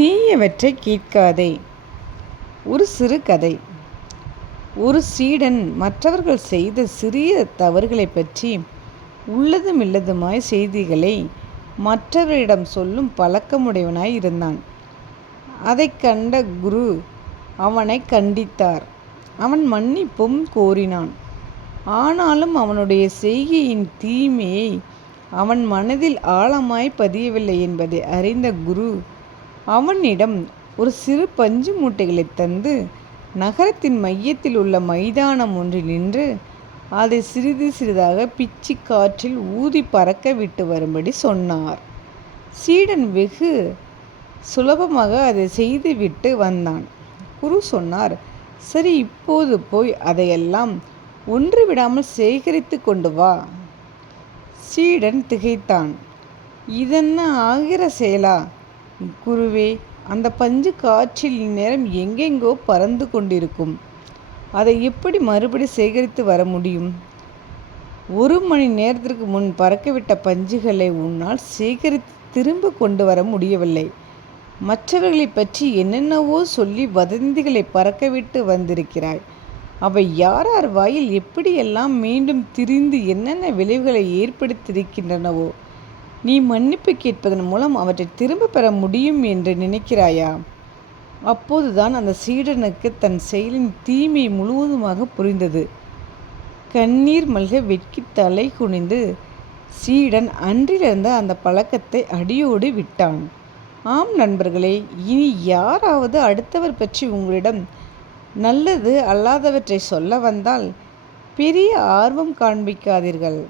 தீயவற்றை கேட்காதே. ஒரு சிறு கதை. ஒரு சீடன் மற்றவர்கள் செய்த சிறிய தவறுகளை பற்றி உள்ளதுமில்லதுமாய் செய்திகளை மற்றவரிடம் சொல்லும் பழக்கமுடையவனாய் இருந்தான். அதை கண்ட குரு அவனை கண்டித்தார். அவன் மன்னிப்பும் கோரினான். ஆனாலும் அவனுடைய செய்கையின் தீமையை அவன் மனதில் ஆழமாய் பதியவில்லை என்பதை அறிந்த குரு அவனிடம் ஒரு சிறு பஞ்சு மூட்டைகளை தந்து நகரத்தின் மையத்தில் உள்ள மைதானம் ஒன்றில் நின்று அதை சிறிது சிறிதாக பிச்சு காற்றில் ஊதி பறக்க விட்டு வரும்படி சொன்னார். சீடன் வெகு சுலபமாக அதை செய்துவிட்டு வந்தான். குரு சொன்னார், சரி, இப்போது போய் அதையெல்லாம் ஒன்று விடாமல் சேகரித்து கொண்டு வா. சீடன் திகைத்தான். இதென்ன ஆகிற செயலா குருவே? அந்த பஞ்சு காற்றில் இந்நேரம் எங்கெங்கோ பறந்து கொண்டிருக்கும். அதை எப்படி மறுபடி சேகரித்து வர முடியும்? 1 மணி நேரத்திற்கு முன் பறக்கவிட்ட பஞ்சுகளை உன்னால் சேகரித்து திரும்ப கொண்டு வர முடியவில்லை. மற்றவர்களை பற்றி என்னென்னவோ சொல்லி வதந்திகளை பறக்கவிட்டு வந்திருக்கிறாய். அவை யார் வாயில் எப்படியெல்லாம் மீண்டும் திரிந்து என்னென்ன விளைவுகளை ஏற்படுத்தியிருக்கின்றனவோ நீ மன்னிப்பு கேட்பதன் மூலம் அவற்றை திரும்ப பெற முடியும் என்று நினைக்கிறாயா? அப்போதுதான் அந்த சீடனுக்கு தன் செயலின் தீமை முழுவதுமாக புரிந்தது. கண்ணீர் மல்க வெட்கி தலை குனிந்து சீடன் அன்றிலிருந்து அந்த பழக்கத்தை அடியோடு விட்டான். ஆம் நண்பர்களே, இனி யாராவது அடுத்தவர் பற்றி உங்களிடம் நல்லது அல்லாதவற்றை சொல்ல வந்தால் பெரிய ஆர்வம் காண்பிக்காதீர்கள்.